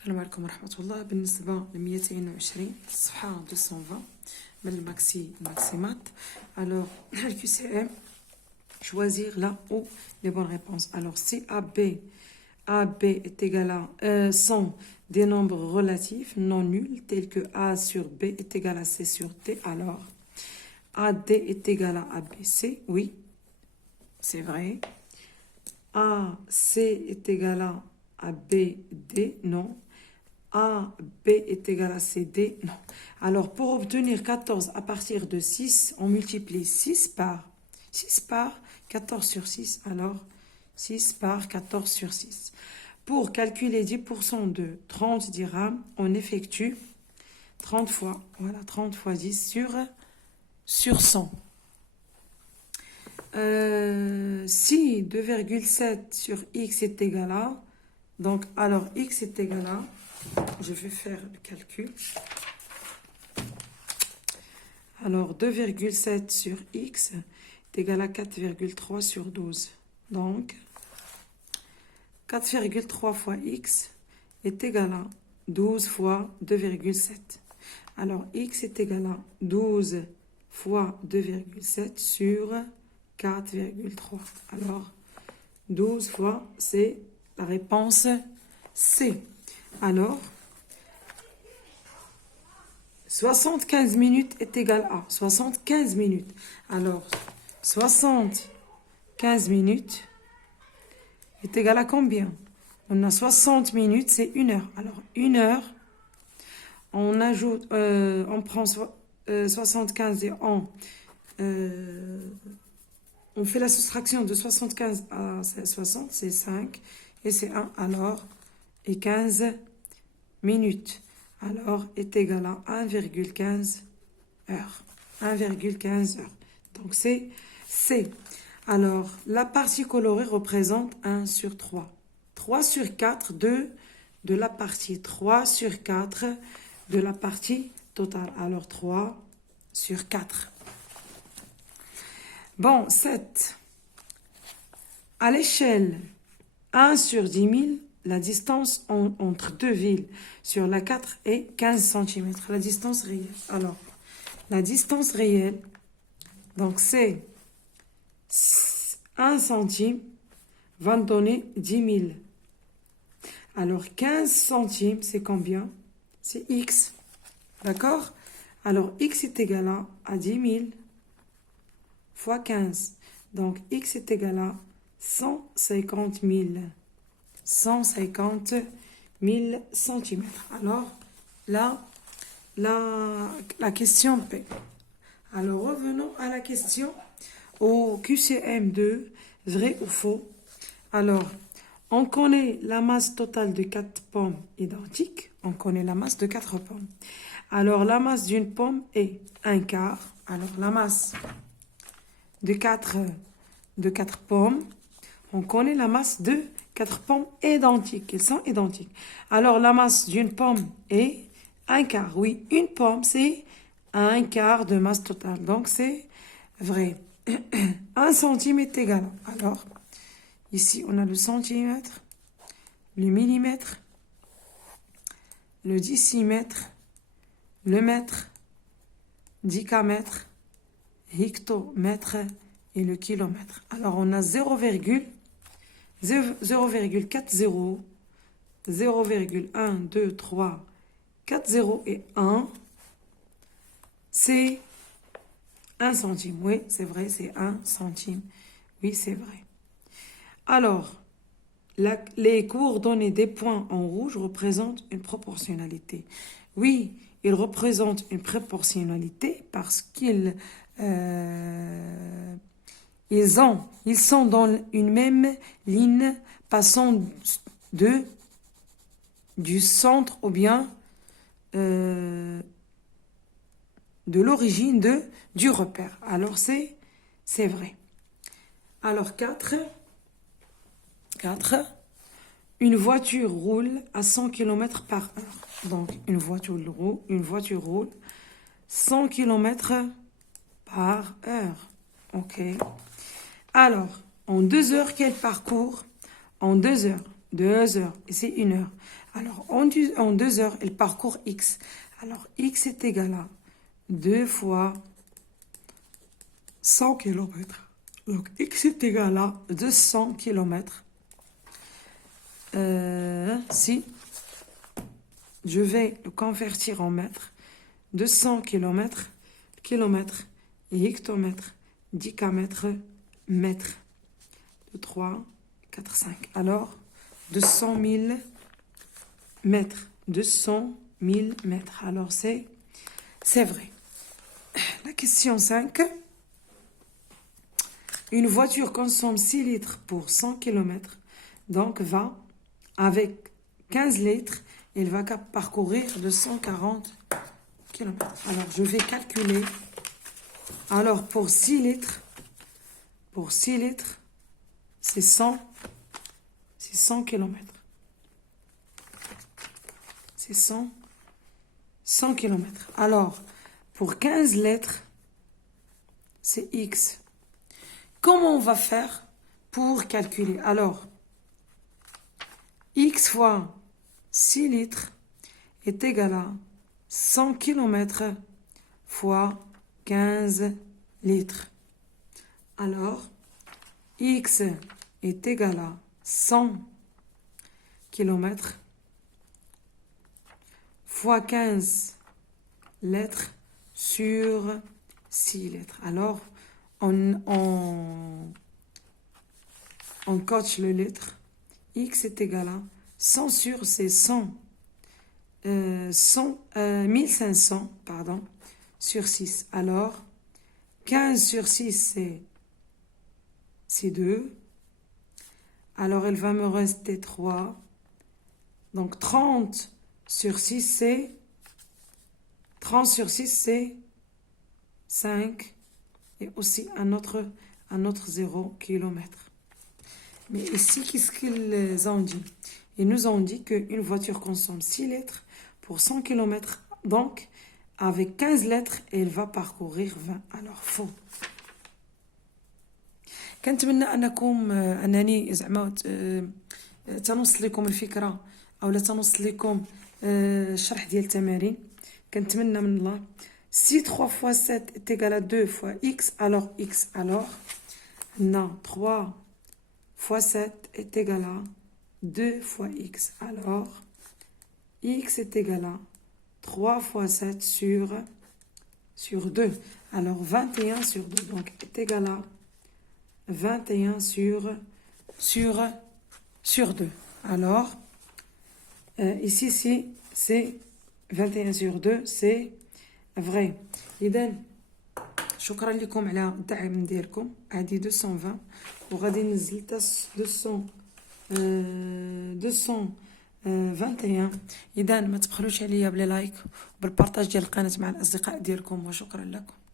السلام عليكم ورحمة الله. بالنسبة ل 220 صفحة 220 من الماكسيمات. Alors, le QCM, choisir là où les bonnes réponses. Alors, si AB est égal à sont des nombres relatifs non nuls tels que A sur B est égal à C sur D, alors AD est égal à ABC, oui, c'est vrai. AC est égal à BD, non. AB est égal à CD, non. Alors, pour obtenir 14 à partir de 6, on multiplie 6 par 14 sur 6, alors 6 par 14 sur 6. Pour calculer 10% de 30 dirhams, on effectue 30 fois, voilà, 30 fois 10 sur 100. Si 2,7 sur x est égal à, donc alors x est égal à, je vais faire le calcul. Alors 2,7 sur x est égal à 4,3 sur 12. Donc 4,3 fois x est égal à 12 fois 2,7. Alors x est égal à 12 fois 2,7 sur 4,3. Alors 12 fois, c'est la réponse C. Alors 75 minutes est égal à 75 minutes. Alors 75 minutes est égal à combien? On a 60 minutes, c'est 1 heure. Alors 1 heure, on ajoute, on prend 75 et on fait la soustraction de 75 à 60, c'est 5 et c'est 1. Alors, et 15 minutes, alors est égal à 1,15 heures. 1,15 heures. Donc c'est C. Alors, la partie colorée représente 1 sur 3. 3 sur 4 de la partie. 3 sur 4 de la partie totale. Alors, 3 sur 4. Bon, 7. À l'échelle 1 sur 10 000, la distance entre deux villes sur la 4 est 15 cm. La distance réelle. Alors, la distance réelle, donc c'est 1 centime, va me donner 10 000. Alors, 15 centimes, c'est combien? C'est x. D'accord? Alors, x est égal à 10 000 fois 15. Donc, x est égal à 150 000. 150 000 centimètres. Alors, là, la question P. Alors, revenons à la question au QCM2, vrai ou faux. Alors, on connaît la masse totale de 4 pommes identiques. On connaît la masse de 4 pommes. Alors, la masse d'une pomme est 1 quart. Alors, la masse de 4 pommes, on connaît la masse de 4 pommes identiques. Elles sont identiques. Alors, la masse d'une pomme est 1 quart. Oui, une pomme, c'est 1 quart de masse totale. Donc, c'est vrai. 1 centime est égal. Alors, ici, on a le centimètre, le millimètre, le décimètre, le mètre, décamètre, hectomètre et le kilomètre. Alors, on a 0,40, 0,1, 2, 3, 4 0 et 1. C'est 1 centime. Oui, c'est vrai, c'est 1 centime. Oui, c'est vrai. Alors, les coordonnées des points en rouge représentent une proportionnalité. Oui, ils représentent une proportionnalité parce qu'ils sont dans une même ligne passant du centre ou bien de l'origine du repère. Alors, c'est vrai. Alors, 4. Une voiture roule à 100 km par heure. Donc, une voiture roule 100 km par heure. OK. Alors, en 2 heures, quel parcours? En 2 heures. 2 heures. Et c'est 1 heure. Alors, en 2 heures, il parcourt X. Alors, X est égal à 2 fois 100 km. Donc, X est égal à 200 km. Si je vais le convertir en mètres, 200 km, kilomètres, hectomètres, dicamètres, mètres. 2, 3, 4, 5. Alors, 200 000 mètres. 200 000 mètres. Alors, c'est vrai. La question 5. Une voiture consomme 6 litres pour 100 km. Donc, va avec 15 litres. Il va parcourir 240 km. Alors, je vais calculer. Alors, pour 6 litres, c'est 100 km. C'est 100 km. Alors, pour 15 litres, c'est X. Comment on va faire pour calculer? Alors, X fois 6 litres est égal à 100 km fois 15 litres. Alors, X est égal à 100 km fois 15 litres sur 6 litres. Alors, on coche le litre. X est égal à 100 sur c'est 1500 pardon, sur 6. Alors, 15 sur 6, c'est 2. Alors, il va me rester 3. Donc, 30 sur 6, c'est 5. Et aussi un autre 0 km. Mais ici, qu'est-ce qu'ils ont dit? Ils nous ont dit qu'une voiture consomme 6 litres pour 100 km. Donc, avec 15 litres, elle va parcourir 20. Alors, faux. كنتمنى انني زعما تنوصل لكم الفكره او لا تنوصل لكم الشرح ديال التمارين. كنتمنى من الله. Si 3 fois 7 est égal à 2 fois x, alors non, 3 fois 7 est égal à 2 fois x. Alors, x est égal à 3 fois 7 sur 2. Alors, 21 sur 2. Donc, est égal à 21 sur 2. Alors, ici, c'est 21 sur 2, c'est vrai. إذن شكرا لكم على الدعم ديالكم. هذه 220 وغادي ننزل حتى 221. إذن ما تبخلوش عليا بلي لايك وبالبارطاج ديال القناة مع الأصدقاء ديالكم وشكرا لكم.